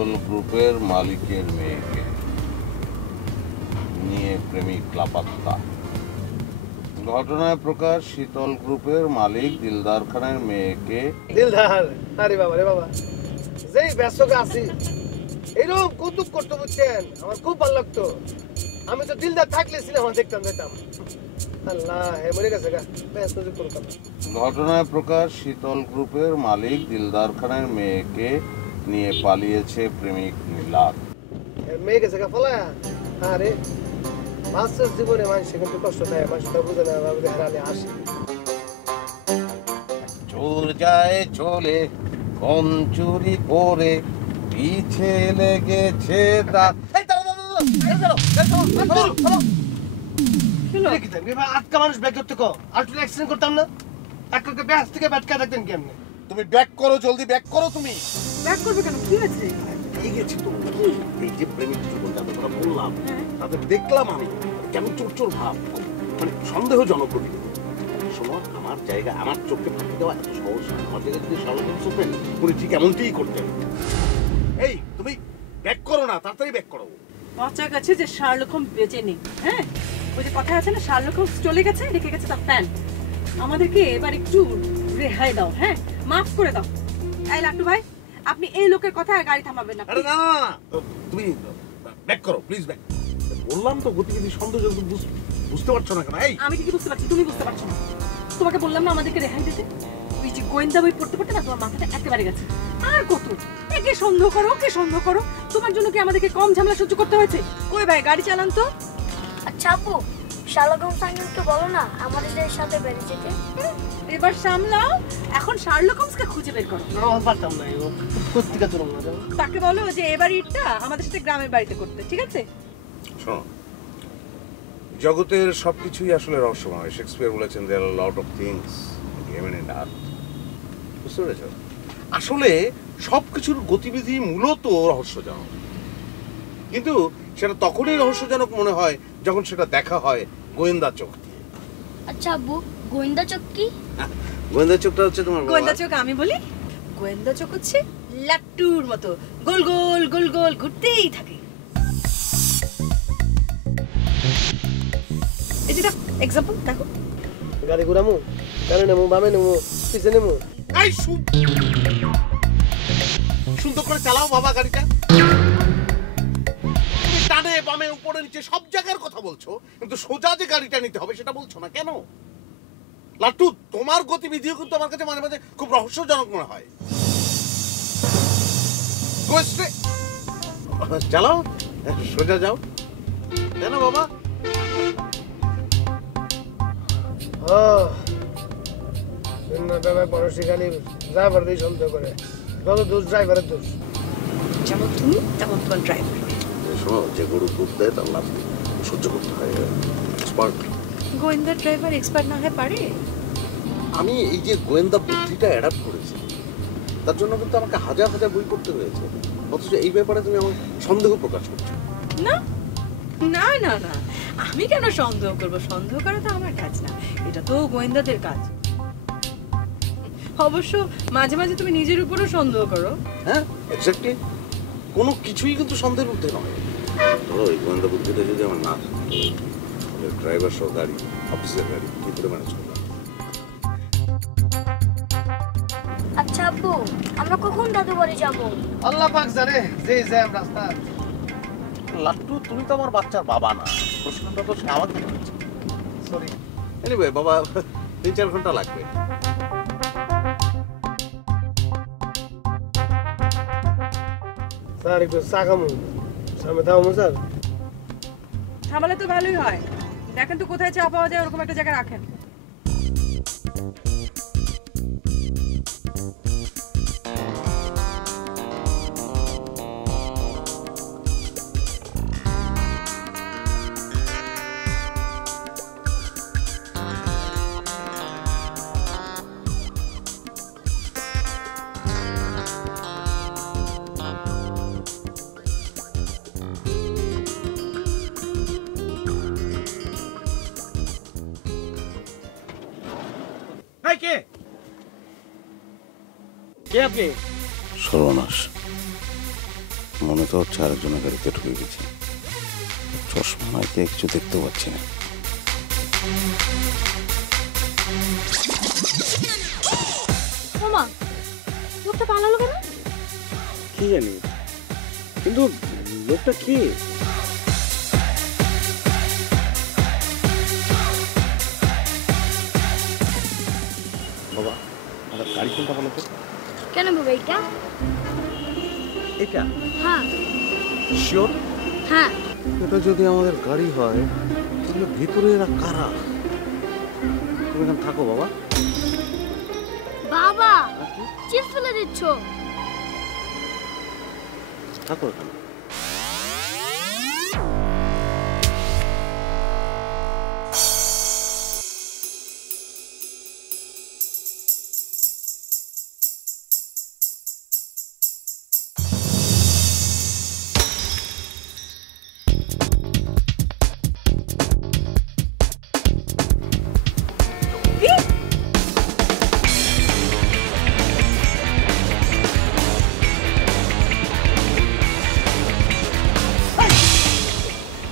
শীতল গ্রুপের মালিকের মেয়েকে নিয়ে প্রেমিক লাপাত্তা। ঘটনায় প্রকাশ, শীতল গ্রুপের মালিক দিলদার খানের মেয়েকে। দিলদার, আরে বাবা রে বাবা, যেই ব্যস্ত আছি এরকম কৌতুক করতে বুঝছেন, আমার খুব ভালো লাগতো। আমি তো দিলদার থাকলে সিনেমা দেখতাম যেতাম। আল্লাহ মরে গেছে গা, ব্যস্ত করতাম। ঘটনায় প্রকাশ, শীতল গ্রুপের মালিক দিলদার খানের মেয়েকে নিয়ে পালিয়েছে প্রেমিক নীলাদ। মেয়ে গেছে গা ফলায়া। আরে বাস্তব জীবনে মানুষ কিন্তু কষ্ট দেয়, মানুষটা বুঝে না, ভাবে হারালে আসে। চোর যায় চলে কোন চুরি করে পিছে লেগেছে তার। আটকা মানুষ ব্যাগ করতে কো, আর তুই অ্যাক্সিডেন্ট করতাম না। একটা ব্যাগ থেকে ব্যাটকা রাখতেন কেমনে? তুমি ব্যাক করো, জলদি ব্যাক করো। তুমি ব্যাক করবে কেন? কি হয়েছে? এই গেছি তো, এই যে প্রেমিক জীবনটা তোমরা বললাম, তাদের দেখলাম আমি কেমন চোর চোর ভাব, মানে সন্দেহজনক গতি। শোনো, আমার জায়গা, আমার চোখকে ফাঁকি দেওয়া এত সহজ না। আমার জায়গায় যদি শার্লক হোমস হতেন, উনি ঠিক এমনটিই করতেন। এই তুমি ব্যাক করো না, তাড়াতাড়ি ব্যাক করো। বাঁচা গেছে যে শার্লক হোমস বেঁচে নেই। হ্যাঁ, ওই যে কথা আছে না, শার্লক হোমস চলে গেছে, রেখে গেছে তার ফ্যান। আমাদেরকে এবার একটু রেহাই দাও, হ্যাঁ, মাফ করে দাও। এই লাট্টু ভাই, আপনি এই লোকের কথায় গাড়ি থামাবেন না। আরে না না না, তুমি ব্যাক করো প্লিজ, ব্যাক। বললাম তো গতিবিধি সন্দেহজনক, বুঝতে পারছো না কেন? এই আমি ঠিকই বুঝতে পারছি, তুমি বুঝতে পারছো না। তোমাকে বললাম না আমাদেরকে রেহাই দিতে। ওই যে গোয়েন্দা বই পড়তে পড়তে না তোমার মাথাটা একেবারে গেছে। আর কত একে সন্দেহ করো, ওকে সন্দেহ করো। তোমার জন্য কি আমাদেরকে কম ঝামেলা সহ্য করতে হয়েছে? কই ভাই, গাড়ি চালান তো। আচ্ছা আপু, শার্লক হোমস আঙ্কেলকে বলো না আমাদের সাথে বেরিয়ে যেতে। এবার সামলাও, এখন শার্লক হোমসকে খুঁজে বের করো। আমার পারতাম না, কোত্থেকে চলুন না। তাকে বলো যে এবার ঈদটা আমাদের সাথে গ্রামের বাড়িতে করতে, ঠিক আছে? শোনো, জগতের সবকিছুই আসলে রহস্যময়। শেক্সপিয়ার বলেছেন there are lot of things given in earth. বুঝতে পেরেছ? আসলে সবকিছুর গতিবিধি মূলত রহস্যজনক, কিন্তু সেটা তখনই রহস্যজনক মনে হয় যখন সেটা দেখা হয় গোয়েন্দা চোখ দিয়ে। আচ্ছা আব্বু, গোয়েন্দা চোখ কি? গোয়েন্দা চোখটা হচ্ছে তোমার গোয়েন্দা চোখ আমি বলি, গোয়েন্দা চোখ হচ্ছে লাট্টুর মতো গোল গোল গোল গোল ঘুরতেই থাকে। এই যে এক্সাম্পল দেখো, গাড়ি ঘুরামু, কানে নেমু, বামে নেমু, পিছে নেমু। এই সুন্দর করে চালাও বাবা গাড়িটা। ডানে বামে উপরে নিচে সব জায়গার কথা বলছো, কিন্তু সোজা যে গাড়িটা নিতে হবে সেটা বলছো না কেন? লাট্টু, তোমার গতিবিধিও কিন্তু আমার কাছে মাঝে মাঝে খুব রহস্যজনক মনে হয়। চালাও, সোজা যাও, কেন বাবা? মানুষই খালি ড্রাইভার দিয়ে সন্দেহ করে। কত দোষ ড্রাইভারের দোষ। যেমন তুমি তেমন তোমার ড্রাইভার। শোনো, যে গরু দুধ দেয় তার লাভ সহ্য করতে হয়। এক্সপার্ট গোয়েন্দা ড্রাইভার এক্সপার্ট না হয়ে পারে? আমি এই যে গোয়েন্দা বুদ্ধিটা অ্যাডাপ্ট করেছি, তার জন্য কিন্তু আমাকে হাজার হাজার বই পড়তে হয়েছে। অথচ এই ব্যাপারে তুমি আমার সন্দেহ প্রকাশ করছো। না না না না, আমি কেন সন্দেহ করব? সন্দেহ করা তো আমার কাজ না, এটা তো গোয়েন্দাদের কাজ। অবশ্য মাঝে মাঝে তুমি নিজের উপরও সন্দেহ করো। হ্যাঁ, এক্স্যাক্টলি। কোনো কিছুই কিন্তু সন্দেহের ঊর্ধ্বে নয়। ধরো, এই গোয়েন্দা বুদ্ধিটা যদি আমার না থাকতো, ড্রাইভার সহ গাড়ি, অফিসের গাড়ি কি করে ম্যানেজ করবো? আচ্ছা আব্বু, আমরা কখন দাদু বাড়ি যাবো? আল্লাহ পাক জানে, যে জ্যাম রাস্তা। লাট্টু, তুমি তো আমার বাচ্চার বাবা না, প্রশ্নটা তো আমাকে করেছে। সরি। এনিওয়ে বাবা, 3-4 ঘন্টা লাগবে। স্যার একটু চা খামু, সামনে থামু স্যার। থামালে তো ভালোই হয়। দেখেন তো কোথায় চা পাওয়া যায়, ওরকম একটা জায়গা রাখেন। কে কে আপনি? সর্বনাশ, মনে তো হচ্ছে আরেকজনের গাড়িতে ঢুকে গেছি। চশমাতে কিছু দেখতেও পাচ্ছি না। ওমা লোকটা পালালো কেন? কি জানি, কিন্তু লোকটা কে? বাবা, আমার গাড়ি কোনটা বলো তো? কেন বাবা এটা? এটা হ্যাঁ শিওর? হ্যাঁ এটা যদি আমাদের গাড়ি হয় তাহলে ভিতরে এরা কারা? তুমি এখানে থাকো বাবা। বাবা চিপ ফেলে দিচ্ছ। থাকো এখানে।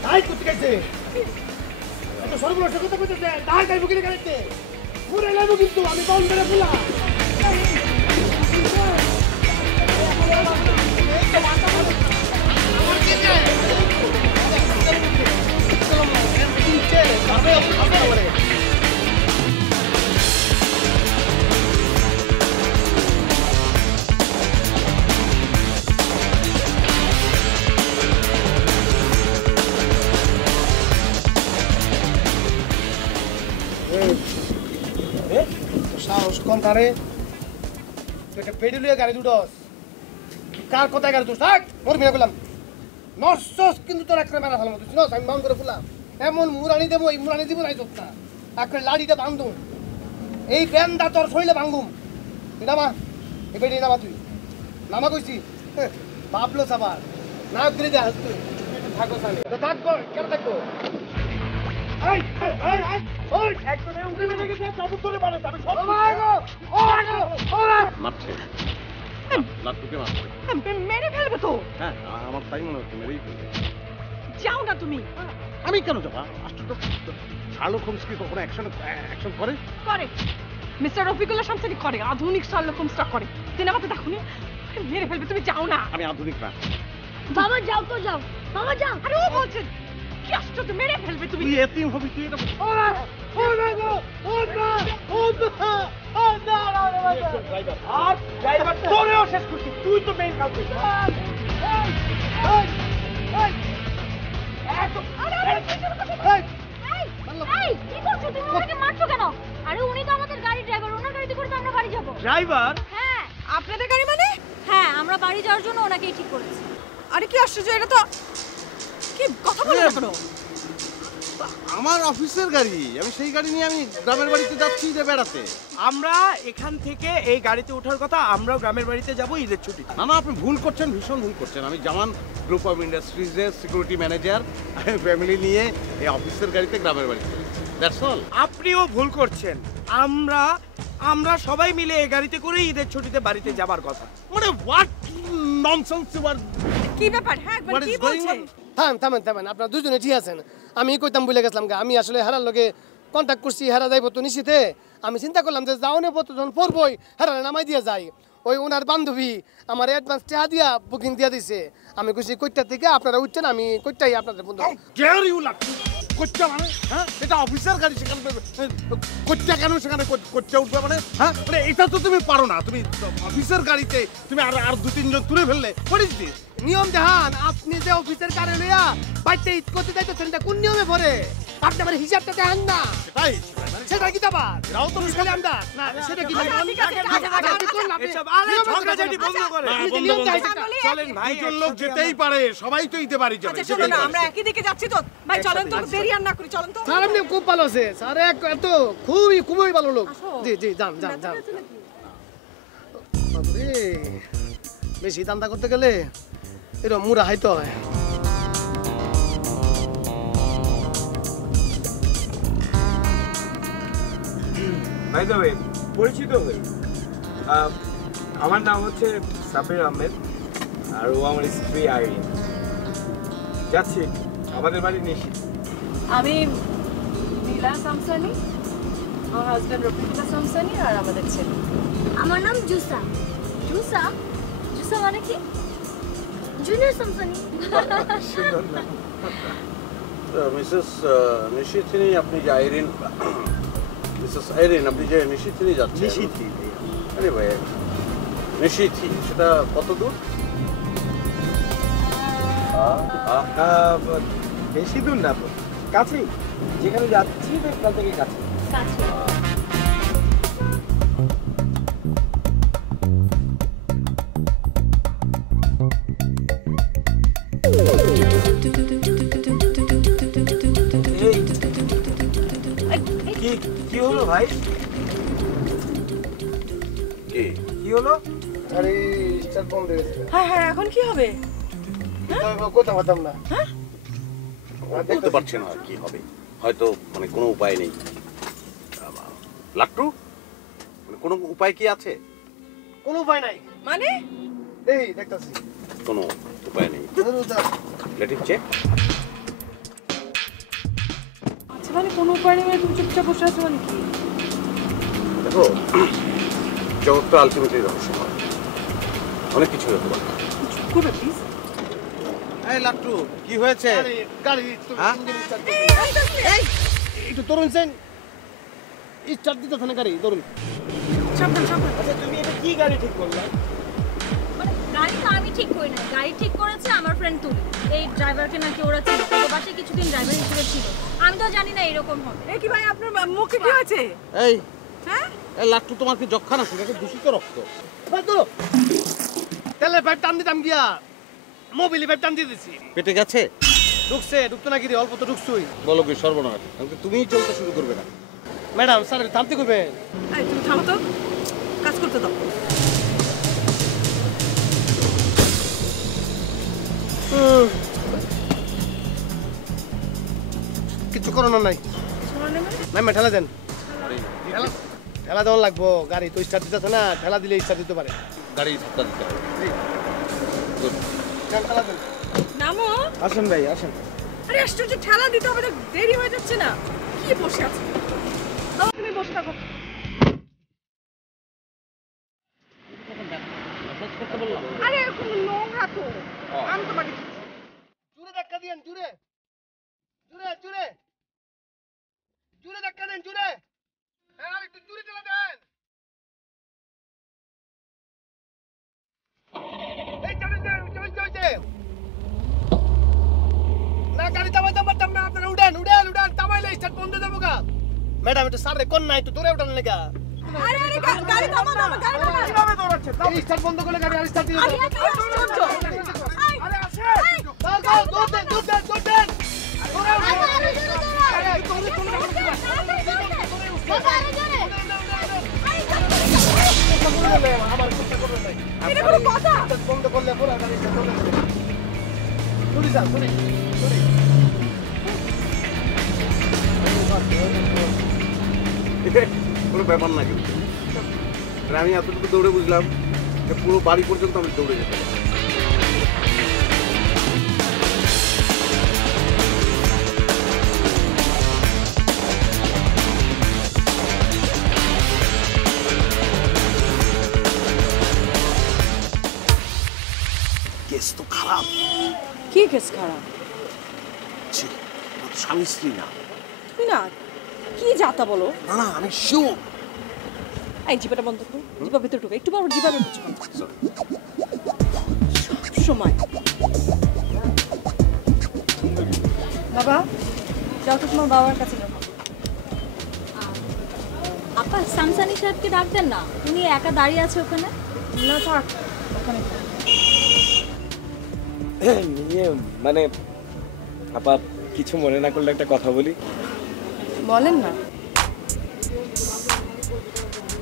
তাই করতে গেছে এত সর্বনাশ কথা কইতেছে তাই গাইবো কিনে গাইতে পুরো লাইবো কিন্তু আমি বাউন্ড করে ফেলা সাহস কোন তারে তুই একটা পেডি লইয়া গাড়ি দুডস কার কথায় গাড়ি দুস থাক মরবি না বললাম নরসস কিন্তু তোর একটা মেলা ভালো মতো শুনস আমি বাউন্ড করে ফুলাম এমন মুরানি দেবো এই মুরানি দিব নাই তোর না একটা লাড়িটা বান্ধুম এই ব্যান্ডা তোর শরীরে ভাঙ্গুম তুই নামা এই পেডি নামা তুই নামা কইছি বাবলো সাবার না করে দে হাস তুই থাকো সামনে তো থাকবো কেন থাকবো এই এই এই ওই একটু নেই উঠে বেরিয়ে গেছে সব ধরে মারে আমি সব মারছে লাট্টুকে মারছে। মেরে ফেলবে তো। হ্যাঁ আমার তাই মনে হচ্ছে মেরেই ফেলবে। যাও না তুমি। আমি কেন যাবো? আশ্চর্য, শার্লক হোমস কি কখনো অ্যাকশন করে? করে মিস্টার রফিকুল্লাহ শামসানি করে, আধুনিক শার্লক হোমসটা করে। সিনেমাতে দেখুনি? মেরে ফেলবে, তুমি যাও না। আমি আধুনিক না। বাবা যাও তো যাও বাবা যাও। আরে ও বলছে কি আশ্চর্য, মেরে ফেলবে তুমি। তুই এতিম হবি, তুই এটা ড্রাইভার তোরেও শেষ করছি তুই তো মেইন কাজ করছিস এই কি করছো তুমি? ওনাকে মারছো কেন? আরে উনি তো আমাদের গাড়ি ড্রাইভার, ওনার গাড়িতে করে তো আমরা বাড়ি যাব। ড্রাইভার হ্যাঁ আপনাদের গাড়ি মানে? হ্যাঁ আমরা বাড়ি যাওয়ার জন্য ওনাকেই ঠিক করেছি। আরে কি আশ্চর্য, এটা তো কি কথা বলে না কেন? আমার অফিসের গাড়ি, আমি সেই গাড়ি নিয়ে আমি গ্রামের বাড়িতে যাচ্ছি যে বেড়াতে। আমরা এখান থেকে এই গাড়িতে ওঠার কথা, আমরাও গ্রামের বাড়িতে যাব ঈদের ছুটি। না না, আপনি ভুল করছেন, ভীষণ ভুল করছেন। আমি জামান গ্রুপ অফ ইন্ডাস্ট্রিজের সিকিউরিটি ম্যানেজার, ফ্যামিলি নিয়ে এই অফিসের গাড়িতে গ্রামের বাড়িতে। That's all. আপনিও ভুল করছেন। আমরা সবাই মিলে এই গাড়িতে করে ঈদের ছুটিতে বাড়িতে যাবার কথা। মানে হোয়াট ননসেন্স ইউ আর। কি ব্যাপার? হ্যাঁ একবার What is কি going বলছে? on? থামেন আপনারা দুজনে ঠিক আছেন। আমি কইতাম বলে গেছিলাম আমি আসলে হেরার লগে কন্ট্যাক্ট করছি, হেরা যাইব তো নিশ্চিতে। আমি চিন্তা করলাম যে যাওনে পত্র যখন পড়বই হেরারে নামাই দিয়ে যাই। ওই ওনার বান্ধবী আমার অ্যাডভান্স টাকা দিয়া বুকিং দিয়া দিছে। আমি কইছি কইটা থেকে আপনারা উঠছেন, আমি কইটাই আপনাদের বন্ধু। ডেয়ার ইউ লাগ কোচ্চা মানে? হ্যাঁ, এটা অফিসার গাড়ি, সেখানে কোচ্চা কেন সেখানে কোচ্চা উঠবে মানে? হ্যাঁ, মানে এটা তো তুমি পারো না। তুমি অফিসের গাড়িতে তুমি আর দু তিনজন তুলে ফেললে। What is this? নিয়ম জাহান, আপনি যে অফিসের কারে লইয়া বাইতে ঈদ করতে যাইতেছেন এটা কোন নিয়মে পড়ে? আপনি আমার হিসাবটা দেন না। সেটাই সেটা কি দাবা? এরাও তো খালি আমরা না সেটা কি আচ্ছা, ঠিক আছে, এসব আরে ঝগড়াঝাটি বন্ধ করে। চলেন ভাই, দুজন লোক যেতেই পারে, সবাই তো ঈদে বাড়ি যাবে। আচ্ছা শোনো না, আমরা একই দিকে যাচ্ছি তো ভাই, চলেন তো, দেরি আর না করি, চলেন তো। স্যার আপনি খুব ভালো আছে স্যার, এত খুবই ভালো লোক। জি যান বাপরে, বেশি দান্দা করতে গেলে এরকম মুড়া হাইতে হয়। বাই দ্য ওয়ে, পরিচিত হই। আমার নাম হচ্ছে সাবির আহমেদ। আর ও আমার স্ত্রী আইরিন। যাচ্ছি আমাদের বাড়ি নিশি। আমি নীলা শামসানি, আমার হাজব্যান্ড রফিকুল্লাহ শামসানি আর আমাদের ছেলে। আমার নাম জুসা। জুসা? জুসা মানে কি? জুনিয়র শামসানি। সুন্দর না? মিসেস নিশিথিনী, আপনি যে আইরিন, মিসেস আইরিন, আপনি যে নিশিথিনী যাচ্ছেন। নিশিথি। আরে ভাই, নিশিথি সেটা কত দূর? বেশি দূর না, কাছেই। যেখানে যাচ্ছি ওখান থেকে কাছে। কাছে। কি কি হলো ভাই? কি কি হলো? আরে স্টার্ট বন্ধ হয়ে গেছে। হ্যাঁ হ্যাঁ, এখন কি হবে? কথা বলতাম না। বলতে পারছি না কি হবে, হয়তো মানে কোনো উপায় নেই। লাট্টু, মানে কোনো উপায় কি আছে? কোনো উপায় নাই। মানে এই দেখতাছি। কোনো উপায় নেই। Let it check. আচ্ছা, মানে কোনো উপায় নেই মানে তুমি চুপচাপ বসে আছো মানে কি? দেখো, জগৎটা আলটিমেটলি রহস্যময়, অনেক কিছু হতে পারে। চুপ করবে প্লিজ। এই লাট্টু, কি হয়েছে? আরে গাড়ি তো হ্যাঁ? ইঞ্জিন স্টার্ট একটু তরুণ সেন স্টার্ট দিতে থানে গাড়ি তরুণ। সাবধান সাবধান। আচ্ছা তুমি এটা কি গাড়ি ঠিক করলে? মানে গাড়ি তো আমি ঠিক করি না, গাড়ি ঠিক করেছে আমার ফ্রেন্ড তুলি। এই ড্রাইভারকে নাকি ওরা ছিল, ওদের বাসায় কিছুদিন ড্রাইভার হিসেবে ছিল। আমি তো জানি না এরকম হবে। এ কি ভাই, আপনার মুখে কি হয়েছে? এই হ্যাঁ, এই লাট্টু, তোমার কি যক্ষা না? সেটা দূষিত রক্ত। ভাই তো তেলের পাইপ টান দিতাম গিয়া মোবিলি পাইপ টান দিয়ে দিছি। পেটে গেছে? ঢুকছে, ঢুকতো নাকি রে? অল্প তো ঢুকছই। বলো কি সর্বনাশ, তুমিই চলতে শুরু করবে না? ম্যাডাম স্যার থামতে করবেন। এই তুমি থামো তো, কাজ করতে দাও। কিছু করানোর নাই। না ঠেলা দেন, ঠেলা দেওয়ার লাগবো। গাড়ি তো স্টার্ট দিতেছে না, ঠেলা দিলে স্টার্ট দিতে পারে। গাড়ি ধাক্কা দিতে হবে। ঠেলা দেন। নামো। আসেন ভাই আসেন। আরে আশ্চর্য, ঠেলা দিতে হবে তো, দেরি হয়ে যাচ্ছে না? কি বসে আছে? দাও, তুমি বসে থাকো। আরে এরকম নোংরা তো, আমি তো বাড়ি। জুড়ে ধাক্কা দিয়েন, জুড়ে জুড়ে জুড়ে জুড়ে ধাক্কা দেন, জুড়ে। হ্যাঁ, আর একটু জুড়ে ঠেলা দেন। এই চলছে। না গাড়ি থামাইতে পারতাম না, আপনারা উড়ান উড়ান উড়ান, থামাইলে স্টার্ট বন্ধ দেবো গা। ম্যাডাম একটু সারে কোন নাই, একটু দূরে উঠান লেগা। আরে আরে, গাড়ি থামাও, গাড়ি থামাও। কিভাবে দৌড়াচ্ছে? এই স্টার্ট বন্ধ করলে গাড়ি আর স্টার্ট দিবে না। আরে কি আশ্চর্য। আরে আসে, দাও দাও, দৌড় দেন দৌড় দেন দৌড় দেন। দৌড়ে উঠে। আরে তোরে তোরে আমার চেষ্টা করবেন নাই। এটা কোনো কথা? স্টার্ট বন্ধ করলে পুরো গাড়ি স্টার্ট চলে যাবে। চলে যান, চলে চলে। কোনো ব্যাপার না কিন্তু, আমি এতটুকু দৌড়ে বুঝলাম যে পুরো বাড়ি পর্যন্ত আমি দৌড়ে যেতে পারি। কেস তো খারাপ। কি কেস খারাপ? স্বামী স্ত্রী না। তুমি না কি যাতা বলো? না না, আমি শিওর। এই জিপাটা বন্ধ করো, জিপা ভেতরে ঢুকে একটু বাবু, জিপা বের করছো সব সময়। বাবা যাও তো, তোমার বাবার কাছে যাও। আপা শামসানি সাহেবকে ডাক দেন না, উনি একা দাঁড়িয়ে আছে ওখানে। না থাক, ওখানে থাক। মানে আপা কিছু মনে না করলে একটা কথা বলি। বলেন না।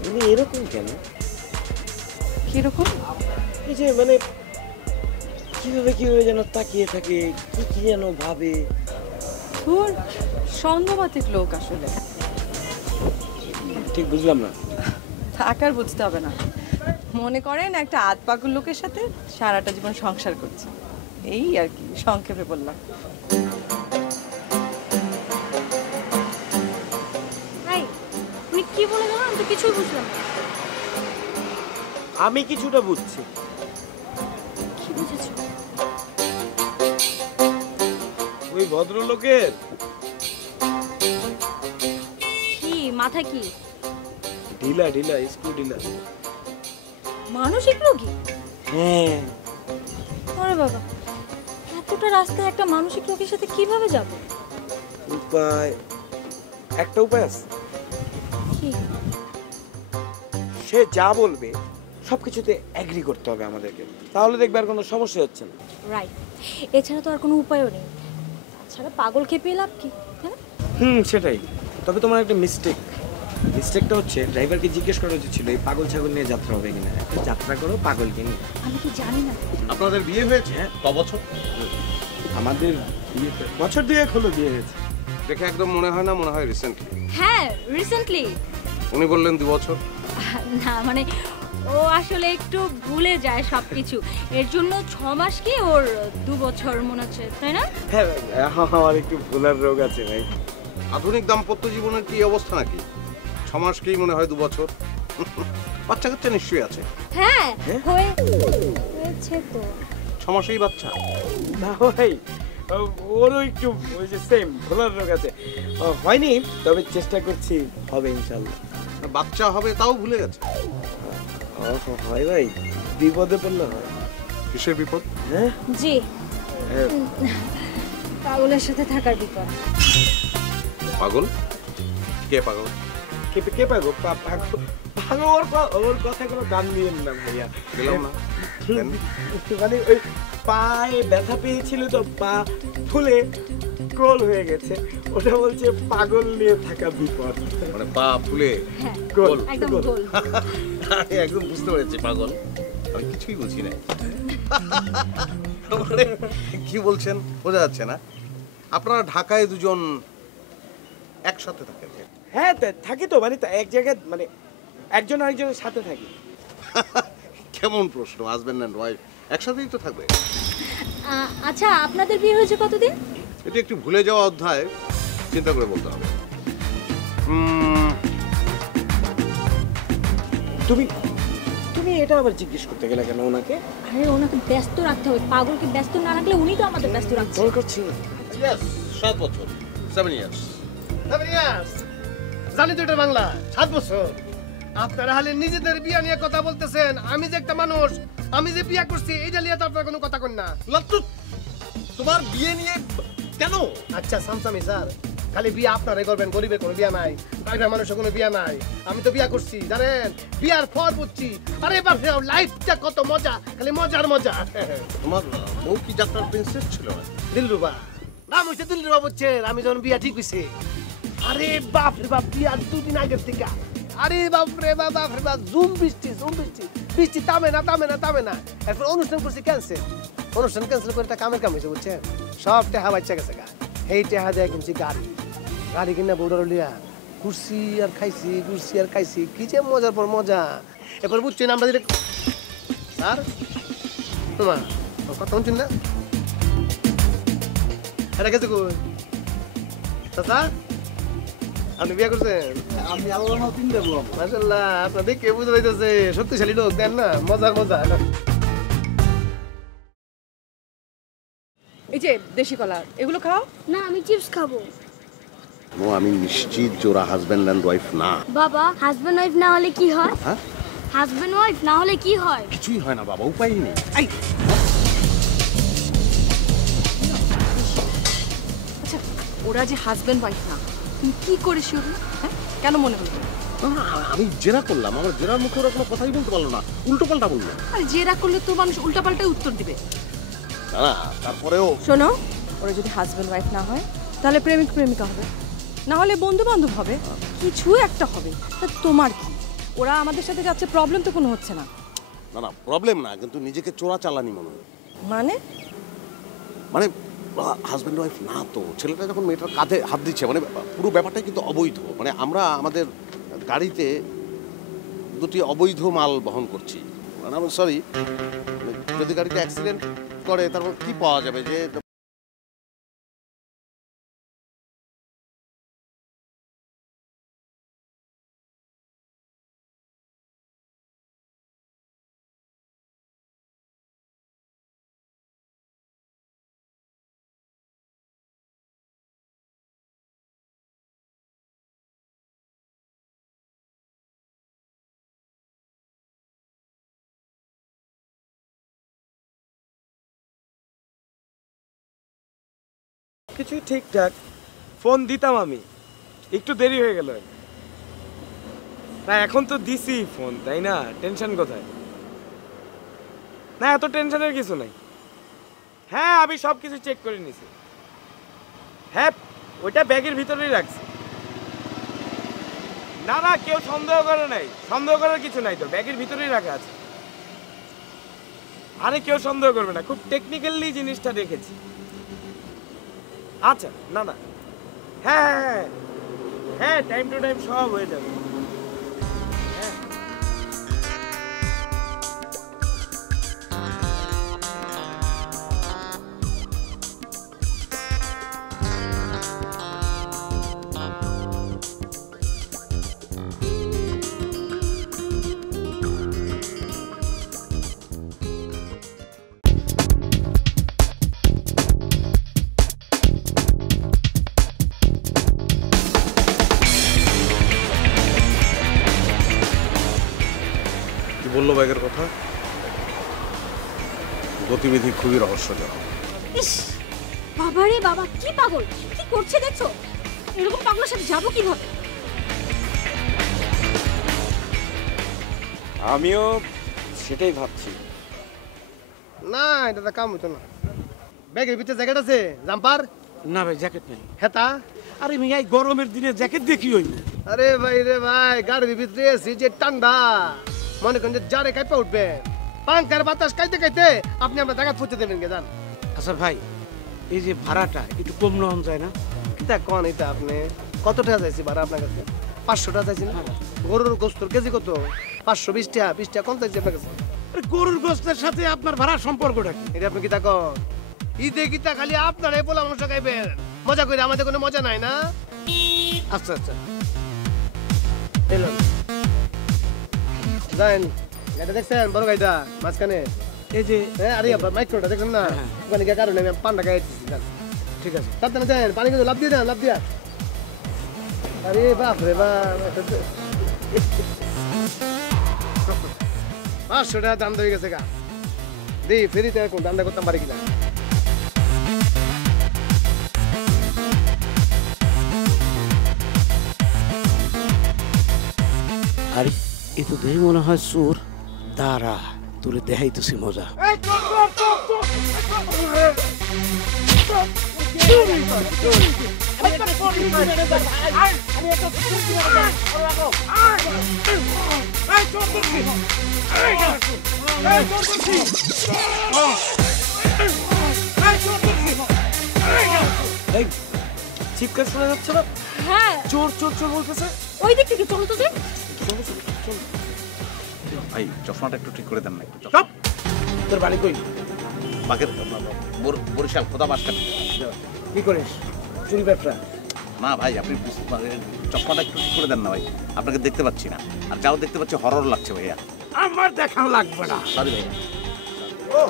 মানে এরকম কেন? কিরকম? এই যে মানে কিভাবে যেন তাকিয়ে থাকে, কি যেন ভাবে। তোর সন্দেহবাতিক লোক আসলে। ঠিক বুঝলাম না। থাক আর বুঝতে হবে না, মনে করেন একটা আধপাগল লোকের সাথে সারাটা জীবন সংসার করছে, এই আর কি সংক্ষেপে বললাম। ভাই উনি কি বলে গেল আমি তো কিছুই বুঝলাম না। আমি কিছুটা বুঝছি। কি বুঝেছো? ওই ভদ্রলোকের কি মাথা কি ঢিলা ঢিলা স্ক্রু ঢিলা। মানসিক রোগী? হ্যাঁ। আরে বাবা, এতটা রাস্তায় একটা মানসিক রোগীর সাথে কিভাবে যাব? উপায় একটা উপায় আছে। কি? সে যা বলবে সবকিছুতে এগ্রি করতে হবে আমাদেরকে, তাহলে দেখবে আর কোনো সমস্যা হচ্ছে না। রাইট, এছাড়া তো আর কোনো উপায়ও নেই। তাছাড়া পাগল খেপে লাভ কি, তাই না? সেটাই। তবে তোমার একটা মিস্টেকটা হচ্ছে ড্রাইভারকে জিজ্ঞেস করা উচিত ছিল এই পাগল ছাগল নিয়ে যাত্রা হবে কিনা। একটা যাত্রা করো পাগলকে নিয়ে। আমি কি জানি না। আপনাদের বিয়ে হয়েছে ক বছর? আমাদের বছর 2 হলো বিয়ে হয়েছে। দেখে একদম মনে হয় না, মনে হয় রিসেন্টলি। হ্যাঁ রিসেন্টলি। উনি বললেন 2 বছর। না মানে ও আসলে একটু ভুলে যায় সবকিছু, এর জন্য 6 মাস কি ওর 2 বছর মনে হচ্ছে, তাই না? হ্যাঁ আমার একটু ভুলার রোগ আছে ভাই। আধুনিক দাম্পত্য জীবনের কি অবস্থা নাকি? 6 মাসকেই মনে হয় 2 বছর। বাচ্চা কাচ্চা নিশ্চয়ই আছে। হ্যাঁ হয়েছে তো। 6 মাসেই বাচ্চা? না ভাই, ওরও একটু ওই যে সেম ভুলার রোগ আছে। হয়নি, তবে চেষ্টা করছি, হবে ইনশাল্লাহ। বাচ্চা হবে তাও ভুলে গেছে? হয় ভাই, বিপদে পড়লে হয়। কিসের বিপদ? হ্যাঁ জি, পাগলের সাথে থাকার বিপদ। পাগল? কে পাগল? কে পাগল? পাগল ওর কথাগুলো গান দিয়েন না ভাইয়া। গেলাম না। মানে ওই পায়ে ব্যথা পেয়েছিল তো, পা ফুলে গোল হয়ে গেছে, ওটা বলছে পাগল নিয়ে থাকা বিপদ। মানে পা ফুলে হ্যাঁ গোল একদম গোল। আমি একদম বুঝতে পেরেছি পাগল। আমি কিছুই বুঝি নাই। মানে কি বলছেন বোঝা যাচ্ছে না। আপনারা ঢাকায় দুজন একসাথে থাকেন? হ্যাঁ থাকি তো, মানে এক জায়গায়, মানে একজন আরেকজনের সাথে থাকি। কেমন প্রশ্ন! হাজবেন্ড অ্যান্ড ওয়াইফ একসাথেই তো থাকবে। আচ্ছা আপনাদের বিয়ে হয়েছে কতদিন? এটি একটি ভুলে যাওয়া অধ্যায়, চিন্তা করে বলতে হবে। তুমি এটা আবার জিজ্ঞেস করতে গেলে কেন ওনাকে? আরে ওনাকে ব্যস্ত রাখতে হবে, পাগলকে ব্যস্ত না রাখলে উনি তো আমাদের ব্যস্ত রাখছে। দরকার ছিল। 7 বছর, 7 ইয়ার্স। জানি তো এটা বাংলা 7 বছর। আপনারা হালে নিজেদের বিয়া নিয়ে কথা বলতেছেন, আমি যে একটা মানুষ, আমি যে বিয়া করছি এইটা নিয়ে তো আপনারা কোনো কথা কন না। লাট্টু, তোমার বিয়ে নিয়ে কেন? আচ্ছা সামসামি স্যার, খালি বিয়া আপনারাই করবেন, গরিবের কোনো বিয়া নাই, ড্রাইভার মানুষের কোনো বিয়া নাই। আমি তো বিয়া করছি জানেন, বিয়ার ফল বুঝছি। আরে বাপরে, লাইফটা কত মজা, খালি মজার মজা। তোমার বউ কি যাত্রার প্রিন্সেস ছিল? দিলরুবা নাম হচ্ছে দিলরুবা, বুঝছেন? আমি যখন বিয়া ঠিক হইছে, আরে বাপরে বাপ, বিয়ার 2 দিন আগের থেকে আরে বাপরে বাপ, বাপরে বাপ, জুম বৃষ্টি বৃষ্টি থামে না। এরপর অনুষ্ঠান করছি ক্যান্সেল, অনুষ্ঠান ক্যান্সেল করে একটা কামের কাম হয়েছে, বুঝছেন? সব টেহা বাচ্চা গেছে গা। এই টেহা দেয় কিনছি গাড়ি কিনা বউডার লিয়া ঘুরছি আর খাইছি, কি যে মজার পর মজা। এরপর বুঝছেন আমরা যেটা স্যার, তোমার কথা শুনছেন না? এটা গেছে কই চাচা? আপনি বিয়ে করছেন? আমি আল্লাহ মাহফিল দেবো। মাশাআল্লাহ, আপনার দেখে বুঝতে পাইতেছে শক্তিশালী লোক, দেন না মজার মজা। এই যে দেশি কলা, এগুলো খাও। না আমি চিপস খাবো। আমি নিশ্চিত যে ওরা হাজবেন্ড অ্যান্ড ওয়াইফ না। বাবা হাজবেন্ড ওয়াইফ না হলে কি হয়? হ্যাঁ, হাজবেন্ড ওয়াইফ না হলে কি হয়? কিছুই হয় না বাবা, উপায় নেই। আচ্ছা, ওরা যে হাজবেন্ড ওয়াইফ না, তুমি কি করে শিওর? হ্যাঁ, কেন মনে হলো? না, আমি জেরা করলাম, আমার জেরার মুখে ওরা কোনো কথাই বলতে পারলো না, উল্টো পাল্টা বললো। আরে জেরা করলে তো মানুষ উল্টাপাল্টাই উত্তর দিবে। না তারপরেও শোনো, ওরা যদি হাজবেন্ড ওয়াইফ না হয় তাহলে প্রেমিক প্রেমিকা হবে, না হলে বন্ধু বান্ধব হবে, কিছু একটা হবে। তা তোমার কি? ওরা আমাদের সাথে যাচ্ছে, প্রবলেম তো কোনো হচ্ছে না। না প্রবলেম না, কিন্তু নিজেকে চোরা চালানি মনে হয়। মানে হাজব্যান্ড ওয়াইফ না তো, ছেলেটা যখন মেয়েটার কাঁধে হাত দিচ্ছে, মানে পুরো ব্যাপারটাই কিন্তু অবৈধ। মানে আমরা আমাদের গাড়িতে দুটি অবৈধ মাল বহন করছি। সরি, যদি গাড়িটা অ্যাক্সিডেন্ট করে তারপর কি পাওয়া যাবে? যে কিছু ঠিকঠাক। ফোন দিতাম আমি, একটু দেরি হয়ে গেল। না এখন তো দিছি ফোন, তাই না? টেনশন কোথায়? না এত টেনশনের কিছু নাই। হ্যাঁ আমি সব কিছু চেক করে নিছি। হ্যাঁ ওইটা ব্যাগের ভিতরেই রাখছি। না না কেউ সন্দেহ করে নাই, সন্দেহ করার কিছু নাই, তো ব্যাগের ভিতরেই রাখা আছে। আরে কেউ সন্দেহ করবে না, খুব টেকনিক্যালি জিনিসটা রেখেছি। আচ্ছা না না, হ্যাঁ হ্যাঁ হ্যাঁ টাইম টু টাইম সব হয়ে যাবে। বললো ব্যাগের কথা? গতিবিধি খুবই রহস্যজনক। ইস বাবারে বাবা, কি পাগল, কি করছে দেখছো? এরকম পাগলের সাথে যাবো কিভাবে? আমিও সেটাই ভাবছি। না এটা তো কাম হতো না। ব্যাগের ভিতরে জ্যাকেট আছে, জাম্পার? না ভাই জ্যাকেট নেই। হেতা? আরে মিয়া এই গরমের দিনে জ্যাকেট দিয়ে কি হইবে? আরে ভাই রে ভাই, গাড়ির ভিতরে এসি যে ঠান্ডা, মনে করেন যে জারে কাইপা উঠবে, পাঙ্কার বাতাস খাইতে খাইতে আপনি আমরা জায়গা পৌঁছে দেবেন কে জান? আচ্ছা ভাই এই যে ভাড়াটা একটু কম নেওয়া যায় না? কিতা কোন এটা আপনি? কত টাকা চাইছি ভাড়া আপনার কাছে? 500 টাকা চাইছি না? গরুর গোস্তর কেজি কত? 520 টাকা, 20 টাকা কম চাইছি আপনার কাছে। আরে গরুর গোশতের সাথে আপনার ভাড়ার সম্পর্কটা কি? এটা আপনি কিতা কন? ঈদে কিতা খালি আপনারাই বলা মাংস খাইবেন, মজা করে, আমাদের কোনো মজা নাই না? আচ্ছা আচ্ছা এলো যাইন। এটা দেখছেন বড় গাইটা মাঝখানে? এই যে আরে মাইক্রোটা দেখছেন না? ওখানে গিয়ে কারণে আমি পান্ডা গাইছি। ঠিক আছে তাতে না দেন, পানি কিন্তু লাভ দিয়ে দেন, লাভ দিয়া। আরে বাপ রে বাপ, 500 টাকা দাম হয়ে গেছে গা। দি ফেরিতে এখন দামটা করতাম পারি কিনা? আরে এ তো দেখে মনে হয় চোর। দাঁড়া তোরে দেখাইতেছি মজা। চিৎকার শোনা যাচ্ছে না? হ্যাঁ চোর চোর চোর বলতেছে। ওই দিক থেকে চলো তো যে। ভাই চশমাটা একটু ঠিক করে দেন না একটু। চুপ! তোর বাড়ি কই? বাকের বরিশাল খোদা বাস কাটে। কি করিস? চুরি ব্যবসা? না ভাই আপনি চশমাটা একটু ঠিক করে দেন না ভাই, আপনাকে দেখতে পাচ্ছি না, আর যাও দেখতে পাচ্ছি হরর লাগছে ভাইয়া। আমার দেখাও লাগবে না। সরি ভাইয়া। ও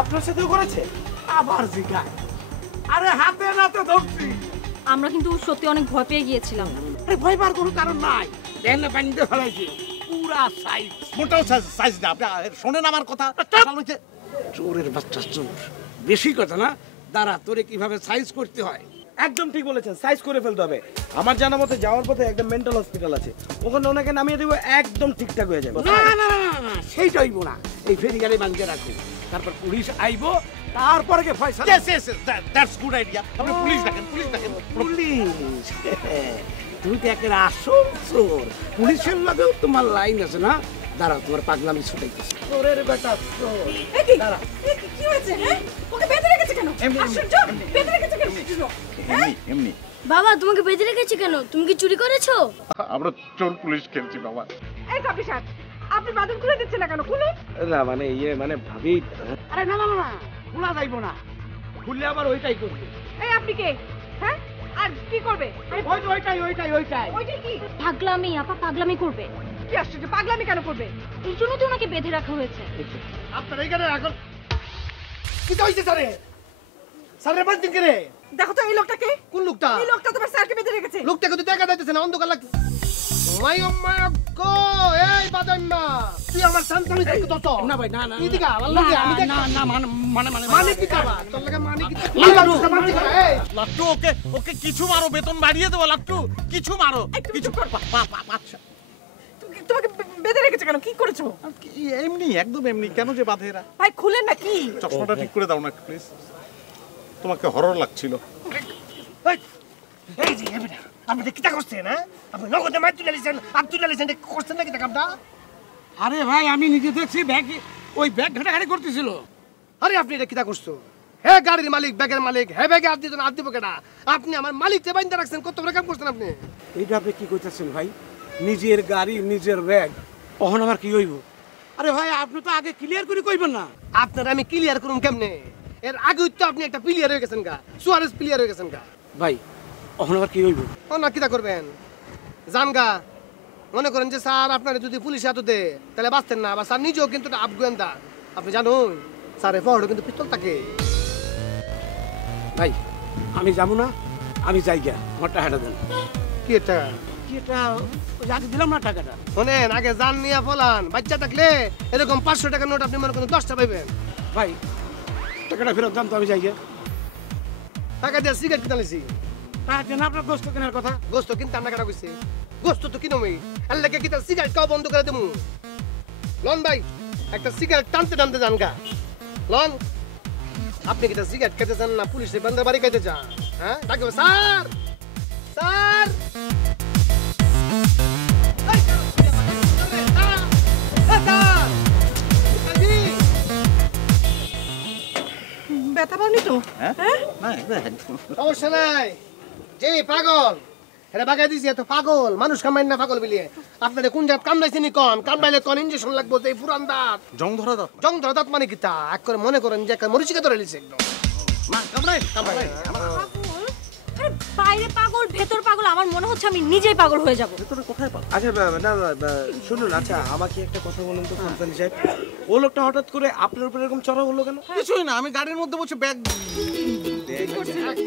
আপনার সাথেও করেছে? আবার জিগায়। আরে হাতে নাতে ধরছি। আমরা কিন্তু সত্যি অনেক ভয় পেয়ে গিয়েছিলাম। আরে ভয় পাওয়ার কোনো কারণ নাই। দেখলে পানিতে ফেলাইছে পুরা সাইজ। মোটাও সাইজ না, আপনি শোনেন আমার কথা। চোরের বাচ্চা চোর, বেশি কথা না। দাঁড়া তোরে কিভাবে সাইজ করতে হয়। একদম ঠিক বলেছেন, সাইজ করে ফেলতে হবে। আমার জানা মতে যাওয়ার পথে একটা মেন্টাল হসপিটাল আছে, ওখানে ওনাকে নামিয়ে দেবো, একদম ঠিকঠাক হয়ে যাবে। না না না না সেইটা হইব না। এই ফেরি গাড়ি বাঁধিয়ে রাখো, তারপর পুলিশ আইবো, তারপরে কে ফয়সালা। Yes, yes, that's good idea. আপনি পুলিশ ডাকেন, পুলিশ ডাকেন। পুলিশ? তুমি তো একের আসল চোর। পুলিশের লাগেও তোমার লাইন আছে না? দাঁড়াও তোমার পাগলামি ছুটাইতেছে। চোরের বেটা চোর। দাঁড়া। কি হয়েছে? হ্যাঁ ওকে বেঁধে রেখেছে কেন? আশ্চর্য, বেঁধে রেখেছে কেন? এমনি এমনি বাবা তোমাকে বেঁধে রেখেছে কেন? তুমি কি চুরি করেছো? আমরা চোর পুলিশ খেলছি বাবা। এই কাপি সাহেব, আপনি বাদন খুলে দিচ্ছেন না কেন? খুলুন। না মানে মানে ভাবি আরে না না না খোলা যাইব না, খুললে আবার ওইটাই করবে। এই আপনি কে? হ্যাঁ, আর কি করবে? ওইটাই কি? পাগলামি আপা, পাগলামি করবে। কি আশ্চর্য, পাগলামি কেন করবে? এই জন্য তো ওনাকে বেঁধে রাখা হয়েছে। আপনার এইখানে এখন কি হইছে স্যারে? স্যারে বাঁধছেন কে রে? দেখো তো এই লোকটাকে। কোন লোকটা? এই লোকটা তোমার স্যারকে বেঁধে রেখেছে। লোকটাকে তো দেখা যাইতেছে না, অন্ধকার লাগছে। এই বাদান্না, তুই আমার সন্তানই দেখতে তো। না ভাই না না কি দিগা আল্লাহ কি আমি দেখ না না মানে মানে কি যাবা? তোর লাগে মানে কি? এই লাট্টু ওকে কিছু মারো, বেতন বাড়িয়ে দেবো লাট্টু, কিছু মারো কিছু। তোমাকে বেঁধে রেখেছে কেন? কি করেছো? এমনি একদম এমনি। কেন যে বাঁধে এরা? ভাই খুলেন না। কি চশমাটা ঠিক করে দাও না প্লিজ, তোমাকে হরর লাগছিল। এই যে বেটা, আপনি কি তা করছেন? হ্যাঁ, আপনি নগদে মাই তুলে লিছেন, তুলে লিছেন করছেন নাকি তা কামটা? আরে ভাই আমি নিজে দেখছি ব্যাগ, ওই ব্যাগ ঘাটাঘাটি করতেছিল। আরে আপনি এটা কি তা করছো? হে গাড়ির মালিক, ব্যাগের মালিক, হে ব্যাগে হাত দিতেন, হাত দিব কেনা? আপনি আমার মালিককে বাইন্দা রাখছেন, কত বড় কাম করছেন আপনি? এইটা আপনি কি কইতেছেন ভাই? নিজের গাড়ি নিজের ব্যাগ, অহন আমার কি হইব? আরে ভাই আপনি তো আগে ক্লিয়ার করে কইবেন না। আপনার আমি ক্লিয়ার করুন কেমনে? এর আগে তো আপনি একটা প্লেয়ার হয়ে গেছেন গা, সুয়ারেজ প্লেয়ার হয়ে গেছেন গা। ভাই অহন আবার কি হইব? ও না কিতা করবেন জান গা। মনে করেন যে স্যার আপনার যদি পুলিশ হাতে দে তাহলে বাঁচতেন না, বা স্যার নিজেও কিন্তু আফগানদা। আপনি জানুন স্যারের পড়ে কিন্তু পিস্তল থাকে। ভাই আমি যাবো না, আমি যাই গা, আমার টাকাটা দেন। কি এটা? কি এটা আগে দিলাম না টাকাটা? শোনেন, আগে জান নিয়ে ফলান। বাচ্চা থাকলে এরকম 500 টাকার নোট আপনি মনে করেন 10টা পাইবেন। ভাই টাকাটা ফেরত দাম তো, আমি যাই গা। টাকা দিয়ে সিগারেট কিনা লিছি। টাকা দেন, আপনার গোস্ত কেনার কথা। গোস্ত কিনতে আমরা কেনা কইছে? গোস্ত তো কিনবই, আল্লাহ কি তার সিগারেট খাওয়া বন্ধ করে দেবো? লন ভাই একটা সিগারেট টানতে টানতে যান গা। লন, আপনি কি তার সিগারেট খেতে চান না পুলিশের বান্দার বাড়ি খাইতে চান? হ্যাঁ ডাকে স্যার, স্যার। ব্যথা পাওনি তো? সমস্যা নাই। যে পাগল এটা বাগাই দিছি, এত পাগল মানুষ কামাই না পাগল বিলিয়ে। আপনাদের কোন জাত কামড়াইছে নি? কম কামড়াইলে কোন ইনজেকশন লাগবো? যে পুরান দাঁত, জং ধরা দাও। জং ধরা দাঁত মানে কি তা? এক করে মনে করেন যে একটা মরিচিকা ধরে লিছে একদম। আরে বাইরে পাগল ভেতর পাগল, আমার মনে হচ্ছে আমি নিজেই পাগল হয়ে যাব। আচ্ছা না শুনুন, আচ্ছা আমাকে একটা কথা বলুন তো সন্তান সাহেব, ও লোকটা হঠাৎ করে আপনার উপর এরকম চড়া হলো কেন? কিছুই না, আমি গাড়ির মধ্যে বসে ব্যাগ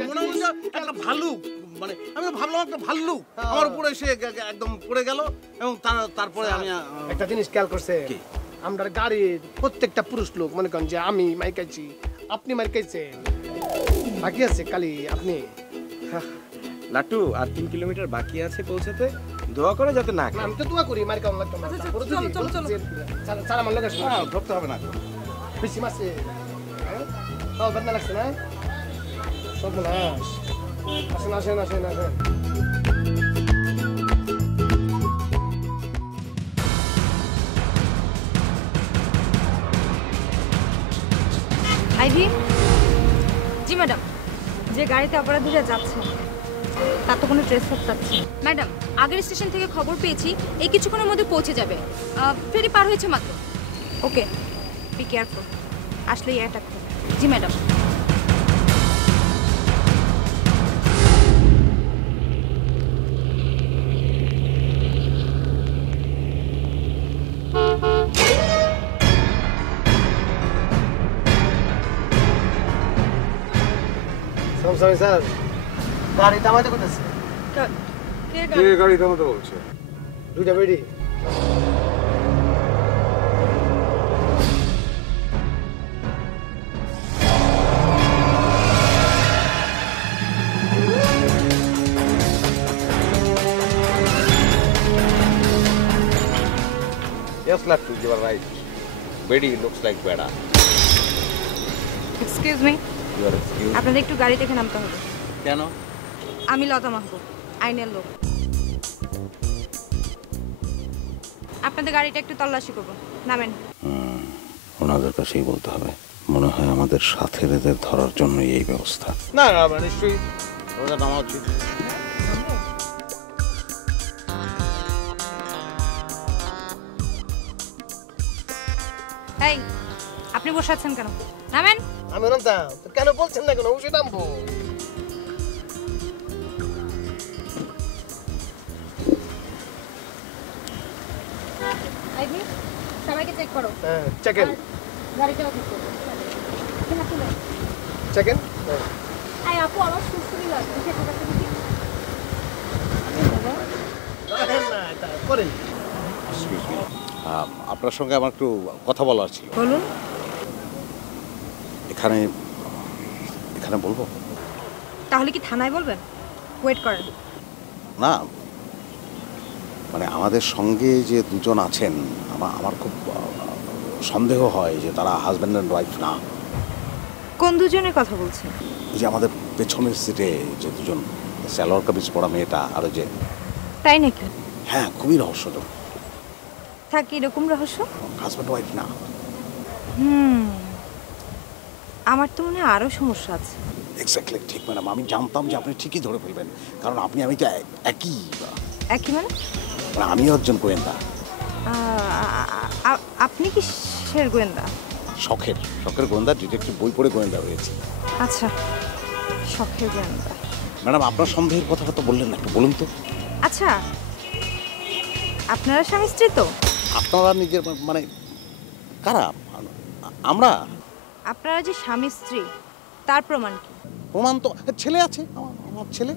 মনে হচ্ছে একটা ভাল্লুক, মানে আমি তো ভাবলাম একটা ভাল্লুক আমার উপরে এসে একদম পড়ে গেল, এবং তারপরে আমি একটা জিনিস খেয়াল করছে, আমরা গাড়ির প্রত্যেকটা পুরুষ লোক মনে করেন যে আমি মাইকাইছি, আপনি মাইকাইছেন, বাকি আছে খালি আপনি। লাট্টু আর 3 কিলোমিটার বাকি আছে পৌঁছাতে, দোয়া করে যাতে না আমি তো দোয়া করি মার কেমন লাগতো না। চালা আমার লোক ধরতে হবে না। বেশি মাসে তাও বেদনা লাগছে না? সব নাশ। আসেন আসেন আসেন আসেন। আইভি, জি ম্যাডাম, যে গাড়িতে অপরাধীরা যাচ্ছে তার তো কোনো ট্রেস পাচ্ছি। ম্যাডাম আগের স্টেশন থেকে খবর পেয়েছি এই কিছুক্ষণের মধ্যে পৌঁছে যাবে, ফেরি পার হয়েছে মাত্র। ওকে, বি কেয়ারফুল, আসলেই অ্যাটাক করবে। জি ম্যাডাম। স্যার গাড়ি থামাইতে করতেছে। কে গাড়ি থামাতে বলছে? দুইটা বেডি। Yes, Lattu, you are right. Bedi looks like Beda. Excuse me, You are excused. আপনাদের একটু গাড়ি থেকে নামতে হবে। কেন? আমি লতা মাহবুব, আইনের লোক। আপনাদের গাড়িটা একটু তল্লাশি করবো, নামেন। ওনাদের কাছেই বলতে হবে, মনে হয় আমাদের সাথে ধরার জন্য এই ব্যবস্থা। না নিশ্চয়ই ওটা নামা উচিত। এই আপনি বসে আছেন কেন? নামেন। আমি নামতাম, কেন বলছেন না কেন? অবশ্যই নামবো। আইবি সবাইকে চেক করো। হ্যাঁ, চেকেন। গাড়িটাও ঠিক করো। চেকেন। আই আপু আমার সুসুরি লাগছে, সেটা কাছে দেখি। করেন। আপনার সঙ্গে আমার একটু কথা বলার ছিল। বলুন। এখানে এখানে বলবো? তাহলে কি থানায় বলবেন? ওয়েট করেন। না, মানে আমাদের সঙ্গে যে দুজন আছেন আমার খুব সন্দেহ হয় যে তারা হাজব্যান্ড অ্যান্ড ওয়াইফ না। কোন দুজনের কথা বলছেন? এই যে আমাদের পেছনের সিটে যে দুজন, সালোয়ার কামিজ পরা মেয়েটা আর যে। তাই নাকি? হ্যাঁ, খুবই রহস্যজনক। থাকে এরকম রহস্য? হাজব্যান্ড ওয়াইফ না। আমার তো মনে হয় আরও সমস্যা আছে। এক্স্যাক্টলি ঠিক ম্যাডাম, আমি জানতাম যে আপনি ঠিকই ধরে ফেলবেন, কারণ আমি তো একই একই মানে আমিও একজন গোয়েন্দা। আপনি কিসের গোয়েন্দা? শখের গোয়েন্দা, ডিটেকটিভ বই পড়ে গোয়েন্দা হয়েছে। আচ্ছা, শখের গোয়েন্দা। ম্যাডাম, আপনার সন্দেহের কথাটা তো বললেন না, একটু বলুন তো। আচ্ছা, আপনারা স্বামী স্ত্রী তো? আপনারা নিজের মানে কারা? আমরা? আপনারা যে স্বামী স্ত্রী তার প্রমাণ কি? প্রমাণ তো ছেলে আছে, আমার ছেলে।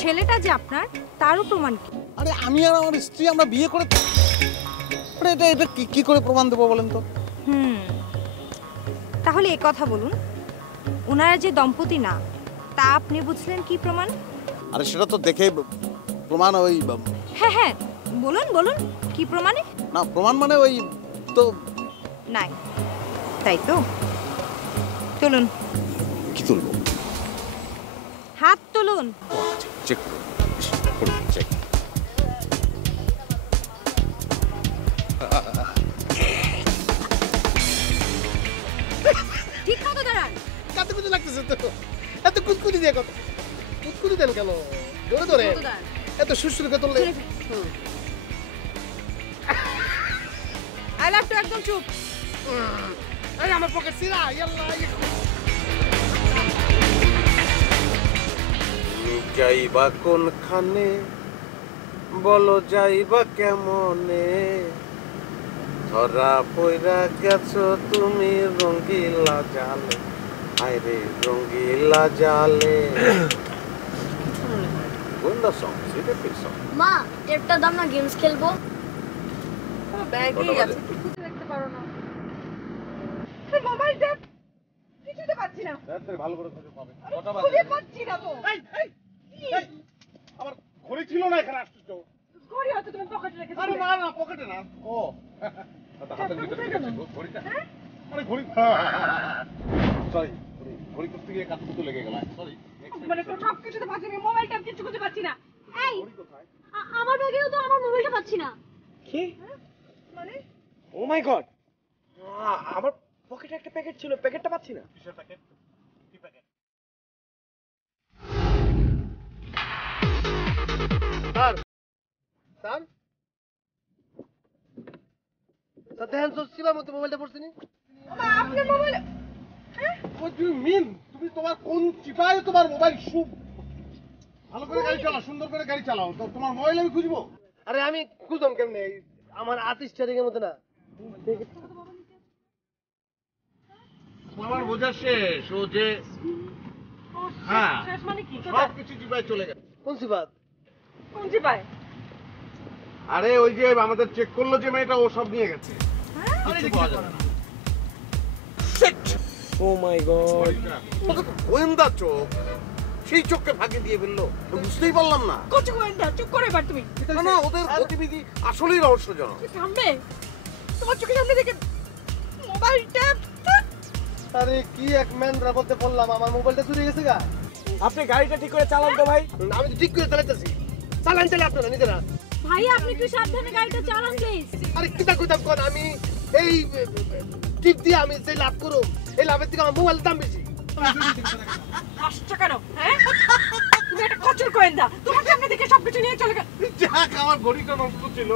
ছেলেটা যে আপনার, তারও প্রমাণ কি? আরে আমি আর আমার স্ত্রী আমরা বিয়ে করে, এটা কি করে প্রমাণ দেবো বলেন তো? তাহলে এ কথা বলুন, ওনারা যে দম্পতি না তা আপনি বুঝলেন কি প্রমাণ? আরে সেটা তো দেখে প্রমাণ। ওই হ্যাঁ বলুন কি প্রমাণে? না, প্রমাণ মানে ওই তো নাই, তাই তো? তুলুন। কি তুলবো? হাত তুলুন। চেক করুন, চেক। ঠিক মতো দাঁড়ান। কাতে কুতে লাগতেছে তো, এত কুতকুতি দিয়ে কত কুতকুতি দেন কেন? ধরে এত সুসুরি করে তুললে। আই লাভ টু একদম চুপ। এই আমার পকেট সিরা, ইয়াল্লা। যাইবা কোনখানে বলো, যাইবা কেমনে? ধরা পইরা গেছো তুমি রঙ্গিলা জালে, আরে রঙ্গিলা জালে। গোয়েন্দা সং, ডিটেকটিভ সং। মা, একটা দাম না, গেমস খেলবো। ব্যাগেই আছে, একটু খুঁজে দেখতে পারো না? মোবাইলটা কিছুতে পাচ্ছি না। ভালো করে খুঁজে পাবে। খুঁজে পাচ্ছি না তো। আমার ঘড়ি ছিল না এখানে, আসছো তো? ঘড়ি হয়তো তুমি পকেটে রেখেছো। আরে না, পকেটে না। ও হাতের ভিতরে রেখেছি ঘড়িটা। আরে ঘড়ি, সরি, ঘড়ি করতে গিয়ে কাজ করতে লেগে গেল। সরি। মানে তো সব কিছুতে পাচ্ছি না, মোবাইলটা কিছু খুঁজে পাচ্ছি না। এই, আমার ব্যাগেও তো আমার মোবাইলটা পাচ্ছি না। কি মানে ও মাই গড, আমার পকেটে একটা প্যাকেট ছিল, প্যাকেটটা পাচ্ছি না। কিসের প্যাকেট? কি প্যাকেট? স্যার দেখেন তো, শিবার মতো মোবাইলটা পড়ছি নি। আপনার mobile? What do you mean? তুমি তোমার কোন চিপায় তোমার মোবাইল শুভ? ভালো করে গাড়ি চালাও, সুন্দর করে গাড়ি চালাও। তো তোমার মোবাইল আমি খুঁজবো? আরে আমি খুঁজলাম কেমনে? আমার আর্টিস্ট স্টারিং এর মতো না। আমার বোঝা শেষ। ও যে হ্যাঁ, শেষ মানে কি? সব কিছু চিপায় চলে গেছে। কোন সিবাত? কোন চিপায়? আরে ওই যে আমাদের চেক করলো যে মেয়েটা, ও সব নিয়ে গেছে। কিছু পাওয়া যাবে না। ও মাই গড, গোয়েন্দা চোখ, সেই চোখকে ফাঁকি দিয়ে ফেললো, বুঝতেই পারলাম না। কচু গোয়েন্দা, চুপ করে এবার তুমি। না, ওদের গতিবিধি আসলেই রহস্যজনক। সামনে তোমার চোখের সামনে দেখে মোবাইলটা। আরে কি এক ম্যানরা বলতে বললাম, আমার মোবাইলটা চুরি গেছে গা। আপনি গাড়িটা ঠিক করে চালান তো ভাই। আমি তো ঠিক করে চালাইতেছি। চালান চালে আপনারা নিজেরা। ভাই, আপনি একটু সাবধানে গাড়িটা চালান প্লিজ। আরে কিতা কইতাম কোন, আমি এই টিপ দিয়ে আমি যে লাভ করব, এই লাভের থেকে আমার মোবাইলের দাম বেশি। আসছো কেন? হ্যাঁ, তুমি একটা কচুর গোয়েন্দা, তোমার সামনে দেখে সবকিছু নিয়ে চলে গেল। যাক, আমার ঘড়িটা নষ্ট ছিল।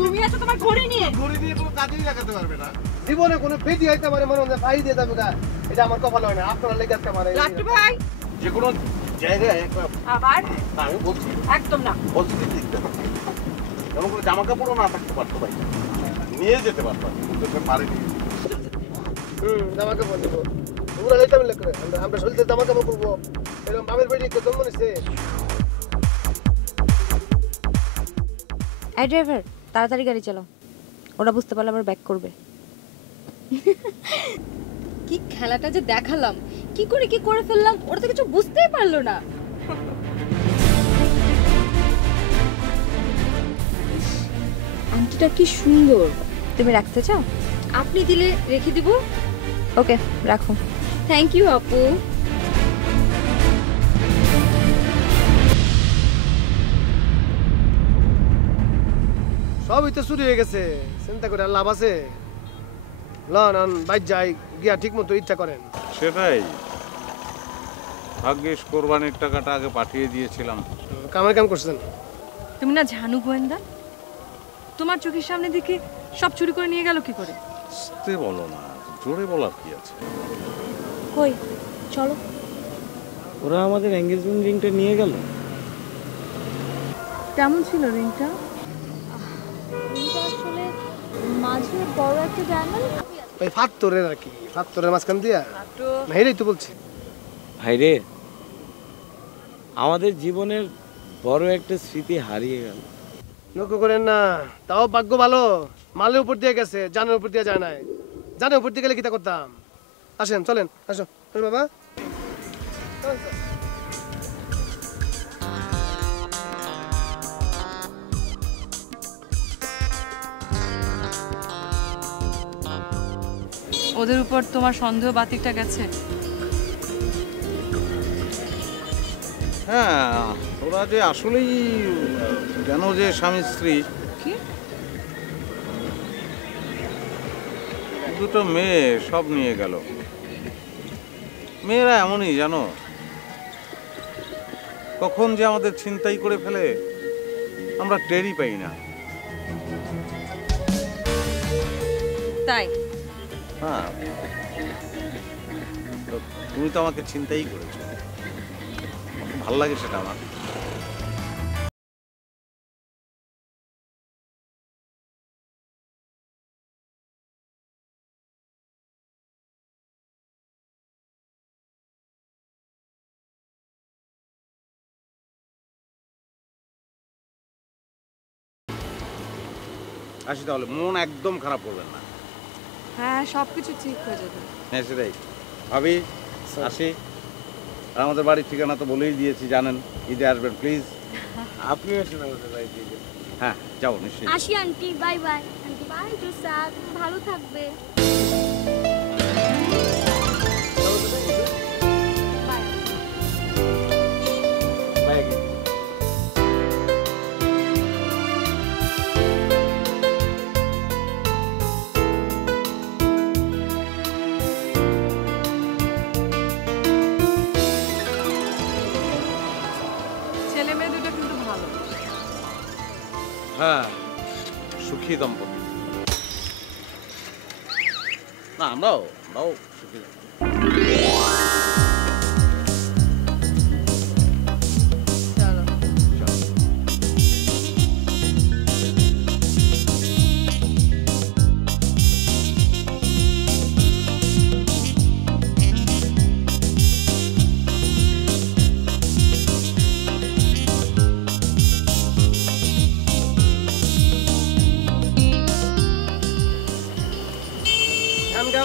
তুমি আছো তোমার ঘড়ি নিয়ে। ঘড়ি দিয়ে কোনো কাজেই লাগাতে পারবে না। জীবনে কোনো বেদি হইতে পারে মনে হয় ভাই দিয়ে যাবে না, এটা আমার কপাল হয় না, আপনারা লেগে আসতে পারে। লাট্টু ভাই যে কোনো জায়গায় একটা আবার আমি বলছি একদম না। বলছি দেখতে পারতো, এমন কোনো জামা কাপড়ও না থাকতে পারতো ভাই, নিয়ে যেতে পারতো, কিন্তু সে পারেনি। জামা কাপড় দেবো পুরা লেতাম লেখে আমরা শরীরে জামা কাপড় করবো, এরকম বামের বেড়ি জন্ম নিচ্ছে। এই ড্রাইভার তাড়াতাড়ি গাড়ি চালাও, ওরা বুঝতে পারলে আবার ব্যাক করবে। কি খেলাটা যে দেখালাম, কি করে ফেললাম, ওরা তো কিছু বুঝতেই পারলো না। আংটিটা কি সুন্দর, তুমি রাখতে চাও? আপনি দিলে রেখে দিব। ওকে রাখো। থ্যাংক ইউ আপু। সবই তো চুরি হয়ে গেছে, চিন্তা করে আর লাভ আছে? লন বাইর যাই গিয়া ঠিক মতো ইচ্ছা করেন। সেটাই, ভাগ্যিস কোরবানির টাকাটা আগে পাঠিয়ে দিয়েছিলাম। কামাই কাম করছেন। তুমি না জানু গোয়েন্দা, তোমার চোখের সামনে দিকে সব চুরি করে নিয়ে গেল কি করে? আস্তে বলো না, জোরে বলার কি আছে? কই চলো। ওরা আমাদের এঙ্গেজমেন্ট রিংটা নিয়ে গেল। কেমন ছিল রিংটা? আসলে মাঝে বড় একটা ডায়মন্ড। ওই ফাত্তরের আর কি, ফাত্তরের মাঝখান দিয়া হেরেই তো বলছি। ভাইরে, আমাদের জীবনের বড় একটা স্মৃতি হারিয়ে গেল। লক্ষ্য করেন না, তাও ভাগ্য ভালো, মালের উপর দিয়ে গেছে, জানের উপর দিয়ে যায় নাই। জানের উপর দিয়ে গেলে কি তা করতাম? আসেন চলেন, আসো বাবা। ওদের উপর তোমার সন্দেহ বাতিকটা গেছে? হ্যাঁ, ওরা যে আসলেই কেন যে স্বামী স্ত্রী, কি দুটো মেয়ে সব নিয়ে গেল। মেয়েরা এমনই জানো, কখন যে আমাদের ছিনতাই করে ফেলে আমরা টেরই পাই না। তাই? হ্যাঁ, তো তুমি তো আমাকে ছিনতাই করেছো, ভাল লাগে সেটা আমার। আসি তাহলে, মন একদম খারাপ করবেন না। হ্যাঁ, সবকিছু ঠিক হয়ে যাবে। হ্যাঁ সেটাই ভাবি, আসি। আর আমাদের বাড়ির ঠিকানা তো বলেই দিয়েছি, জানেন, ঈদে আসবেন প্লিজ। আপনি আসেন আমাদের বাড়িতে। হ্যাঁ যাও নিশ্চয়ই। আসি aunty, bye bye. Aunty bye to Saad, ভালো থাকবে। ছেলে মেয়ে দুটো কিন্তু ভালো। হ্যাঁ, সুখী দম্পতি। না, আমরাও সুখী দম্পতি। চলো।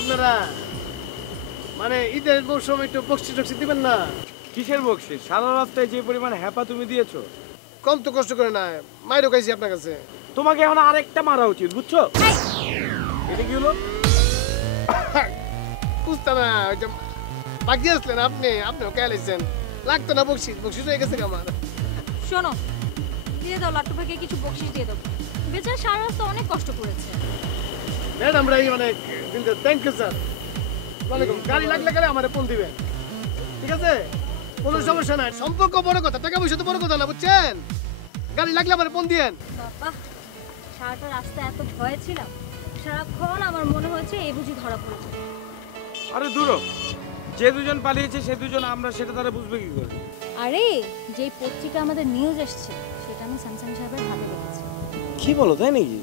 আপনারা মানে ঈদের মৌসুম একটু বকশি টকশি দিবেন না? কিসের বকশিস? সারা রাস্তায় যে পরিমাণ হ্যাপা তুমি দিয়েছো, কম তো কষ্ট করে না, মাইরও খাইছি আপনার কাছে। তোমাকে এখন আরেকটা মারা উচিত, বুঝছো? এটা কি হলো? বুঝতে না, ওই যে বাকি আসলেন আপনিও খেয়ালেছেন, লাগতো না বকশিস হয়ে গেছে আমার। শোনো, দিয়ে দাও লাট্টু ভাইকে কিছু বকশিশ দিয়ে দাও, বেচারা সারা রাস্তা অনেক কষ্ট করেছে। ম্যাডাম রাই অনেক থ্যাংক ইউ স্যার। ওয়ালাইকুম। গাড়ি লাগলে গেলে আমার ফোন দিবেন, ঠিক আছে? কোনো সমস্যা নাই, সম্পর্ক বড় কথা, টাকা পয়সা তো বড় কথা না, বুঝছেন? গাড়ি লাগলে আমার ফোন দিয়েন। বাবা সারাটা রাস্তা এত ভয়ে ছিলাম, সারাক্ষণ আমার মনে হয়েছে এই বুঝি ধরা পড়েছে। আরে দূর হ। যে দুজন পালিয়েছে সে দুজন, আমরা সেটা তারা বুঝবে কি করে? আরে যেই পত্রিকা আমাদের নিউজ এসছে সেটা আমি স্যামসাং সাহেবের হাতে দেখেছি। কি বলো, তাই নাকি?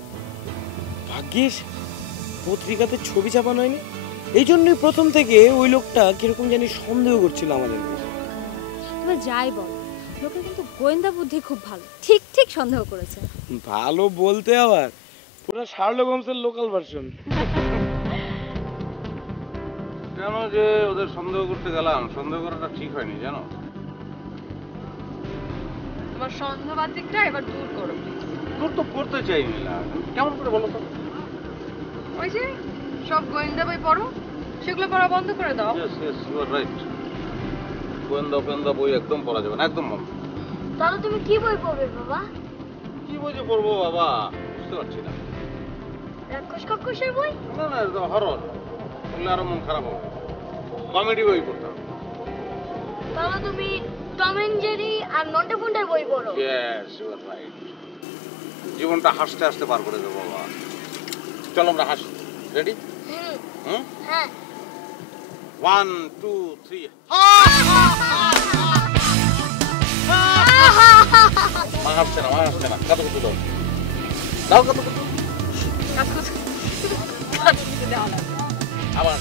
ভাগ্যিস পত্রিকাতে ছবি ছাপানো হয়নি, এই জন্যই প্রথম থেকে ওই লোকটা কিরকম জানি সন্দেহ করছিল আমাদেরকে। তবে যাই বল, লোকের কিন্তু গোয়েন্দা বুদ্ধি খুব ভালো, ঠিক ঠিক সন্দেহ করেছে। ভালো বলতে আবার পুরো শার্লক হোমসের লোকাল ভার্সন। কেন যে ওদের সন্দেহ করতে গেলাম, সন্দেহ করাটা ঠিক হয়নি জানো। তোমার সন্দেহবাদিকটা এবার দূর করো। দূর তো করতে চাইনি না, কেমন করে বলো তো? ওই যে সব গোয়েন্দা বই পড়ো, সেগুলো পড়া বন্ধ করে দাও। Yes yes, you are right. গোয়েন্দা বই একদম পড়া যাবে না, একদম বন্ধ। তাহলে তুমি কি বই পড়বে বাবা? কি বই যে পড়বো বাবা, বুঝতে পারছি না। রাক্ষস কাক্ষসের বই? না না, একদম হরর, বললে আরো মন খারাপ হবে। কমেডি বই পড়তে হবে। তাহলে তুমি টম এন্ড জেরি আর নন্টে ফন্টের বই পড়ো। Yes, you are right. জীবনটা হাসতে হাসতে পার করে দেবো বাবা। চলো আমরা হাসি। রেডি? হুম? হ্যাঁ। 1 2 3। মা হাসছে না, কত কত দাও, দাও কত কত। কাজ করছে, দেওয়া লাগবে। আবার